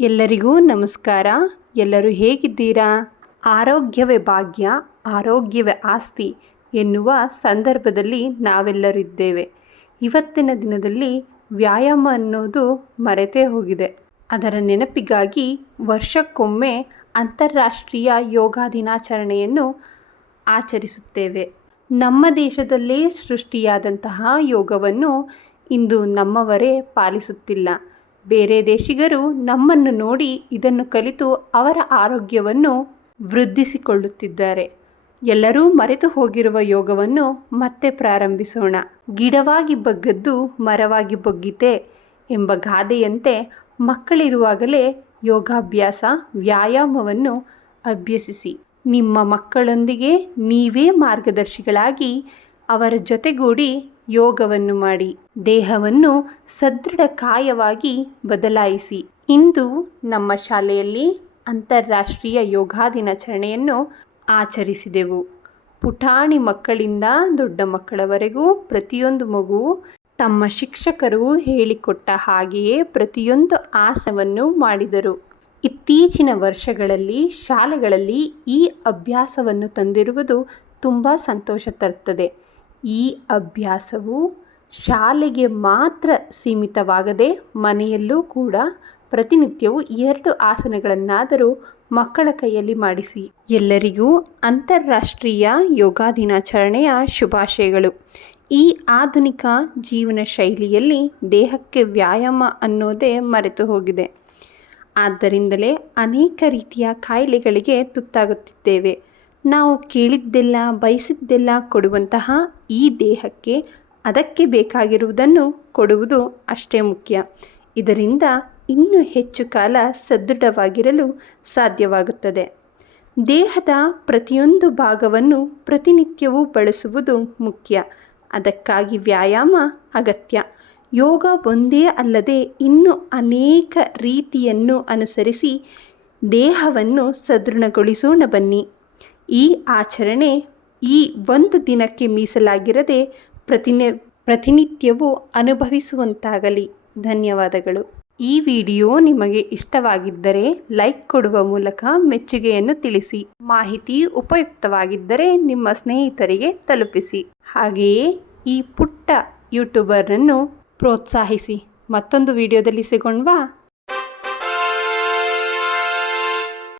ಎಲ್ಲರಿಗೂ ನಮಸ್ಕಾರ. ಎಲ್ಲರೂ ಹೇಗಿದ್ದೀರಾ? ಆರೋಗ್ಯವೇ ಭಾಗ್ಯ, ಆರೋಗ್ಯವೇ ಆಸ್ತಿ ಎನ್ನುವ ಸಂದರ್ಭದಲ್ಲಿ ನಾವೆಲ್ಲರಿದ್ದೇವೆ. ಇವತ್ತಿನ ದಿನದಲ್ಲಿ ವ್ಯಾಯಾಮ ಅನ್ನೋದು ಮರೆತೇ ಹೋಗಿದೆ. ಅದರ ನೆನಪಿಗಾಗಿ ವರ್ಷಕ್ಕೊಮ್ಮೆ ಅಂತಾರಾಷ್ಟ್ರೀಯ ಯೋಗ ದಿನಾಚರಣೆಯನ್ನು ಆಚರಿಸುತ್ತೇವೆ. ನಮ್ಮ ದೇಶದಲ್ಲೇ ಸೃಷ್ಟಿಯಾದಂತಹ ಯೋಗವನ್ನು ಇಂದು ನಮ್ಮವರೇ ಪಾಲಿಸುತ್ತಿಲ್ಲ. ಬೇರೆ ದೇಶಿಗರು ನಮ್ಮನ್ನು ನೋಡಿ ಇದನ್ನು ಕಲಿತು ಅವರ ಆರೋಗ್ಯವನ್ನು ವೃದ್ಧಿಸಿಕೊಳ್ಳುತ್ತಿದ್ದಾರೆ. ಎಲ್ಲರೂ ಮರೆತು ಹೋಗಿರುವ ಯೋಗವನ್ನು ಮತ್ತೆ ಪ್ರಾರಂಭಿಸೋಣ. ಗಿಡವಾಗಿ ಬಗ್ಗದ್ದು ಮರವಾಗಿ ಬಗ್ಗಿತೆ ಎಂಬ ಗಾದೆಯಂತೆ ಮಕ್ಕಳಿರುವಾಗಲೇ ಯೋಗಾಭ್ಯಾಸ, ವ್ಯಾಯಾಮವನ್ನು ಅಭ್ಯಸಿಸಿ. ನಿಮ್ಮ ಮಕ್ಕಳೊಂದಿಗೆ ನೀವೇ ಮಾರ್ಗದರ್ಶಿಗಳಾಗಿ ಅವರ ಜೊತೆಗೂಡಿ ಯೋಗವನ್ನು ಮಾಡಿ. ದೇಹವನ್ನು ಸದೃಢ ಕಾಯವಾಗಿ ಬದಲಾಯಿಸಿ. ಇಂದು ನಮ್ಮ ಶಾಲೆಯಲ್ಲಿ ಅಂತಾರಾಷ್ಟ್ರೀಯ ಯೋಗ ದಿನಾಚರಣೆಯನ್ನು ಆಚರಿಸಿದೆವು. ಪುಟಾಣಿ ಮಕ್ಕಳಿಂದ ದೊಡ್ಡ ಮಕ್ಕಳವರೆಗೂ ಪ್ರತಿಯೊಂದು ಮಗು ತಮ್ಮ ಶಿಕ್ಷಕರು ಹೇಳಿಕೊಟ್ಟ ಹಾಗೆಯೇ ಪ್ರತಿಯೊಂದು ಆಸನವನ್ನು ಮಾಡಿದರು. ಇತ್ತೀಚಿನ ವರ್ಷಗಳಲ್ಲಿ ಶಾಲೆಗಳಲ್ಲಿ ಈ ಅಭ್ಯಾಸವನ್ನು ತಂದಿರುವುದು ತುಂಬ ಸಂತೋಷ ತರುತ್ತದೆ. ಈ ಅಭ್ಯಾಸವು ಶಾಲೆಗೆ ಮಾತ್ರ ಸೀಮಿತವಾಗದೆ ಮನೆಯಲ್ಲೂ ಕೂಡ ಪ್ರತಿನಿತ್ಯವೂ 2 ಆಸನಗಳನ್ನಾದರೂ ಮಕ್ಕಳ ಕೈಯಲ್ಲಿ ಮಾಡಿಸಿ. ಎಲ್ಲರಿಗೂ ಅಂತಾರಾಷ್ಟ್ರೀಯ ಯೋಗ ದಿನಾಚರಣೆಯ ಶುಭಾಶಯಗಳು. ಈ ಆಧುನಿಕ ಜೀವನ ಶೈಲಿಯಲ್ಲಿ ದೇಹಕ್ಕೆ ವ್ಯಾಯಾಮ ಅನ್ನೋದೇ ಮರೆತು ಹೋಗಿದೆ. ಆದ್ದರಿಂದಲೇ ಅನೇಕ ರೀತಿಯ ಕಾಯಿಲೆಗಳಿಗೆ ತುತ್ತಾಗುತ್ತಿದ್ದೇವೆ. ನಾವು ಕೇಳಿದ್ದೆಲ್ಲ ಬಯಸಿದ್ದೆಲ್ಲ ಕೊಡುವಂತಹ ಈ ದೇಹಕ್ಕೆ ಅದಕ್ಕೆ ಬೇಕಾಗಿರುವುದನ್ನು ಕೊಡುವುದು ಅಷ್ಟೇ ಮುಖ್ಯ. ಇದರಿಂದ ಇನ್ನೂ ಹೆಚ್ಚು ಕಾಲ ಸದೃಢವಾಗಿರಲು ಸಾಧ್ಯವಾಗುತ್ತದೆ. ದೇಹದ ಪ್ರತಿಯೊಂದು ಭಾಗವನ್ನು ಪ್ರತಿನಿತ್ಯವೂ ಬಳಸುವುದು ಮುಖ್ಯ. ಅದಕ್ಕಾಗಿ ವ್ಯಾಯಾಮ ಅಗತ್ಯ. ಯೋಗ ಒಂದೇ ಅಲ್ಲದೆ ಇನ್ನೂ ಅನೇಕ ರೀತಿಯನ್ನು ಅನುಸರಿಸಿ ದೇಹವನ್ನು ಸದೃಢಗೊಳಿಸೋಣ ಬನ್ನಿ. ಈ ಆಚರಣೆ ಈ ಒಂದು ದಿನಕ್ಕೆ ಮೀಸಲಾಗಿರದೆ ಪ್ರತಿನಿತ್ಯವೂ ಅನುಭವಿಸುವಂತಾಗಲಿ. ಧನ್ಯವಾದಗಳು. ಈ ವಿಡಿಯೋ ನಿಮಗೆ ಇಷ್ಟವಾಗಿದ್ದರೆ ಲೈಕ್ ಕೊಡುವ ಮೂಲಕ ಮೆಚ್ಚುಗೆಯನ್ನು ತಿಳಿಸಿ. ಮಾಹಿತಿ ಉಪಯುಕ್ತವಾಗಿದ್ದರೆ ನಿಮ್ಮ ಸ್ನೇಹಿತರಿಗೆ ತಲುಪಿಸಿ. ಹಾಗೆಯೇ ಈ ಪುಟ್ಟ ಯೂಟ್ಯೂಬರನ್ನು ಪ್ರೋತ್ಸಾಹಿಸಿ. ಮತ್ತೊಂದು ವಿಡಿಯೋದಲ್ಲಿ ಸಿಗೋಣವಾ?